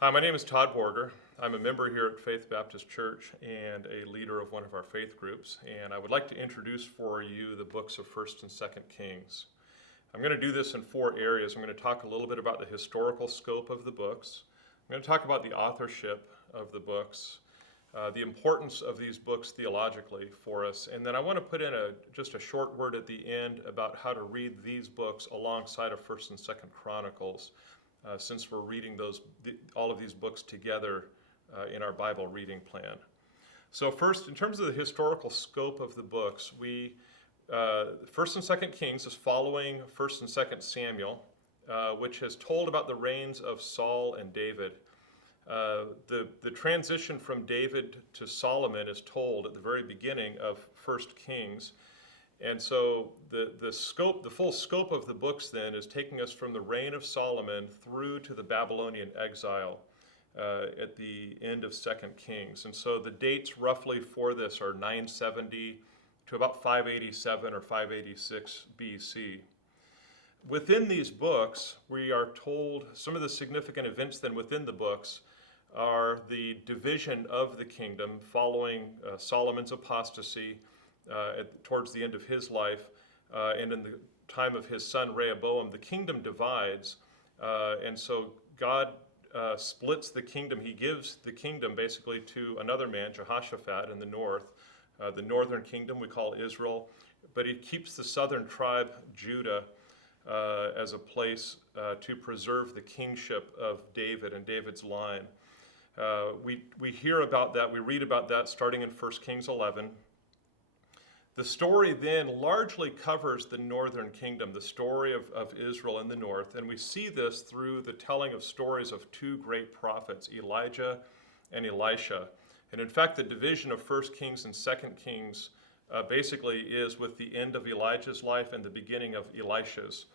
Hi, my name is Todd Borger. I'm a member here at Faith Baptist Church and a leader of one of our faith groups. And I would like to introduce for you the books of 1st and 2nd Kings. I'm going to do this in 4 areas. I'm going to talk a little bit about the historical scope of the books. I'm going to talk about the authorship of the books, the importance of these books theologically for us. And then I want to put in just a short word at the end about how to read these books alongside of 1st and 2nd Chronicles. Since we're reading all of these books together in our Bible reading plan. So first, in terms of the historical scope of the books, 1st and 2nd Kings is following 1st and 2nd Samuel, which has told about the reigns of Saul and David. The transition from David to Solomon is told at the very beginning of 1st Kings. And so the full scope of the books then is taking us from the reign of Solomon through to the Babylonian exile at the end of 2nd Kings. And so the dates roughly for this are 970 to about 587 or 586 BC. Within these books, we are told some of the significant events then within the books are the division of the kingdom following Solomon's apostasy, towards the end of his life, and in the time of his son Rehoboam, the kingdom divides, and so God splits the kingdom. He gives the kingdom basically to another man, Jehoshaphat, in the north. The northern kingdom we call Israel, but he keeps the southern tribe, Judah, as a place to preserve the kingship of David and David's line. We hear about that, we read about that starting in 1 Kings 11. The story then largely covers the northern kingdom, the story of Israel in the north, and we see this through the telling of stories of 2 great prophets, Elijah and Elisha. And in fact, the division of 1 Kings and 2nd Kings basically is with the end of Elijah's life and the beginning of Elisha's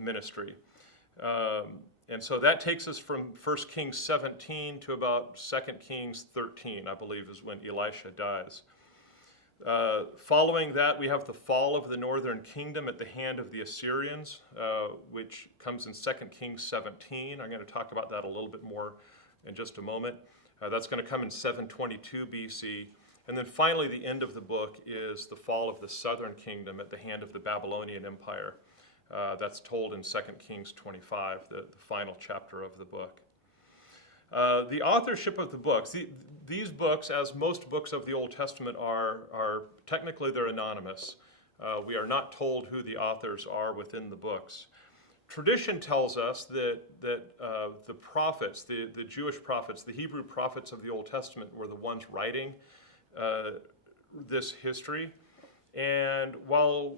ministry. And so that takes us from 1 Kings 17 to about 2 Kings 13, I believe, is when Elisha dies. Following that, we have the fall of the northern kingdom at the hand of the Assyrians, which comes in 2 Kings 17. I'm going to talk about that a little bit more in just a moment. That's going to come in 722 BC. And then finally, the end of the book is the fall of the southern kingdom at the hand of the Babylonian Empire. That's told in 2 Kings 25, the final chapter of the book. The authorship of the books, these books, as most books of the Old Testament are technically they're anonymous. We are not told who the authors are within the books. Tradition tells us that the prophets, the Jewish prophets, the Hebrew prophets of the Old Testament were the ones writing this history. And while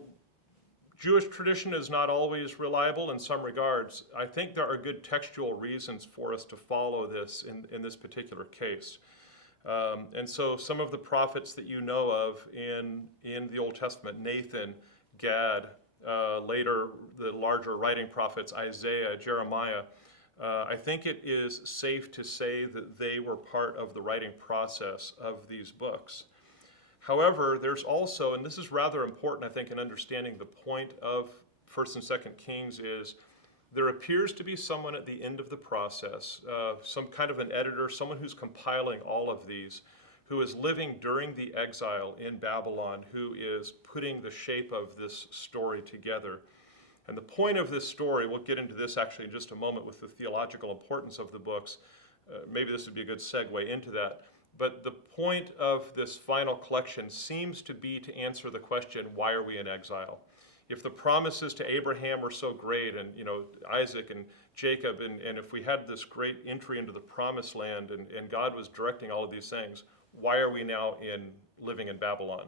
Jewish tradition is not always reliable in some regards, I think there are good textual reasons for us to follow this in this particular case. And so some of the prophets that you know of in the Old Testament, Nathan, Gad, later the larger writing prophets, Isaiah, Jeremiah, I think it is safe to say that they were part of the writing process of these books. However, there's also, and this is rather important, I think, in understanding the point of 1st and 2nd Kings, is there appears to be someone at the end of the process, some kind of an editor, someone who's compiling all of these, who is living during the exile in Babylon, who is putting the shape of this story together. And the point of this story, we'll get into this actually in just a moment with the theological importance of the books. Maybe this would be a good segue into that. But the point of this final collection seems to be to answer the question, why are we in exile? If the promises to Abraham were so great, and Isaac and Jacob, and if we had this great entry into the promised land, and God was directing all of these things, why are we now living in Babylon?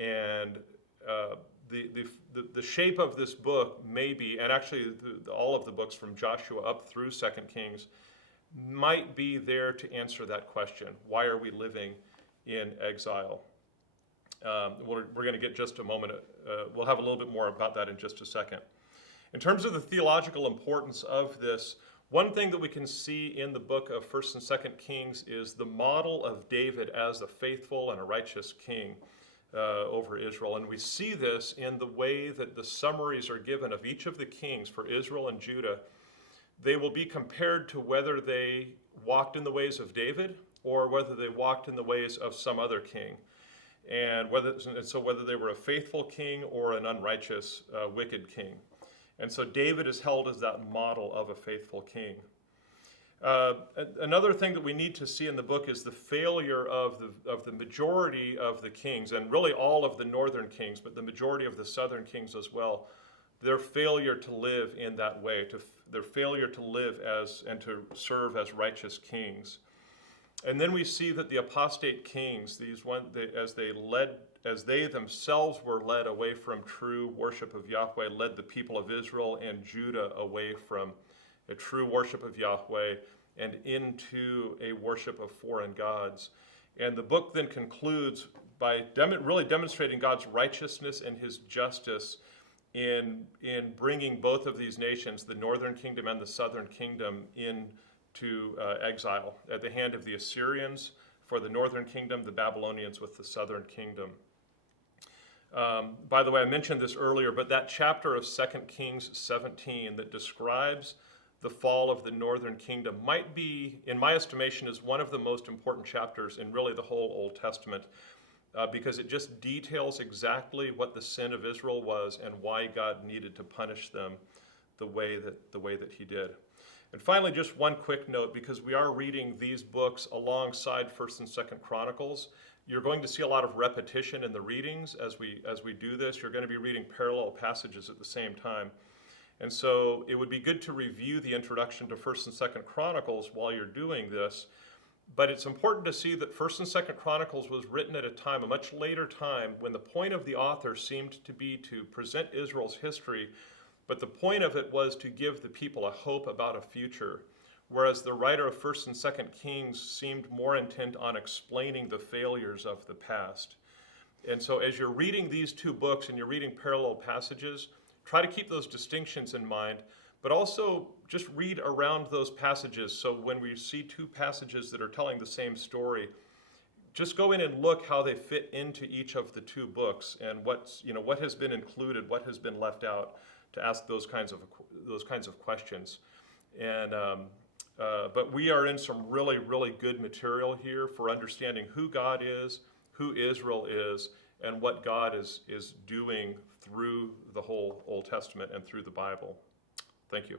And the shape of this book may be, and actually all of the books from Joshua up through 2 Kings, might be there to answer that question. Why are we living in exile? We're going to get just a moment. We'll have a little bit more about that in just a second. In terms of the theological importance of this, one thing that we can see in the book of 1st and 2nd Kings is the model of David as a faithful and a righteous king over Israel. And we see this in the way that the summaries are given of each of the kings for Israel and Judah. they will be compared to whether they walked in the ways of David or whether they walked in the ways of some other king. And so whether they were a faithful king or an unrighteous, wicked king. And so David is held as that model of a faithful king. Another thing that we need to see in the book is the failure of the majority of the kings, and really all of the northern kings, but the majority of the southern kings as well, their failure to live in that way, their failure to live as and to serve as righteous kings. And then we see that the apostate kings, as they themselves were led away from true worship of Yahweh, led the people of Israel and Judah away from a true worship of Yahweh and into a worship of foreign gods. And the book then concludes by really demonstrating God's righteousness and his justice in bringing both of these nations, the northern kingdom and the southern kingdom, into exile at the hand of the Assyrians for the northern kingdom, the Babylonians with the southern kingdom. By the way, I mentioned this earlier, but that chapter of 2 Kings 17 that describes the fall of the northern kingdom might be, in my estimation, is one of the most important chapters in really the whole Old Testament, because it just details exactly what the sin of Israel was and why God needed to punish them the way that he did. And finally, just one quick note, because we are reading these books alongside 1st and 2nd Chronicles. You're going to see a lot of repetition in the readings as we do this. You're going to be reading parallel passages at the same time. And so it would be good to review the introduction to 1st and 2nd Chronicles while you're doing this. But it's important to see that 1st and 2nd Chronicles was written at a much later time, when the point of the author seemed to be to present Israel's history, but the point of it was to give the people a hope about a future, whereas the writer of 1st and 2nd Kings seemed more intent on explaining the failures of the past. And so as you're reading these two books and you're reading parallel passages, try to keep those distinctions in mind, but also just read around those passages. So when we see two passages that are telling the same story, just go in and look how they fit into each of the two books and what has been included, what has been left out, to ask those kinds of questions. And but we are in some really, really good material here for understanding who God is, who Israel is, and what God is doing through the whole Old Testament and through the Bible. Thank you.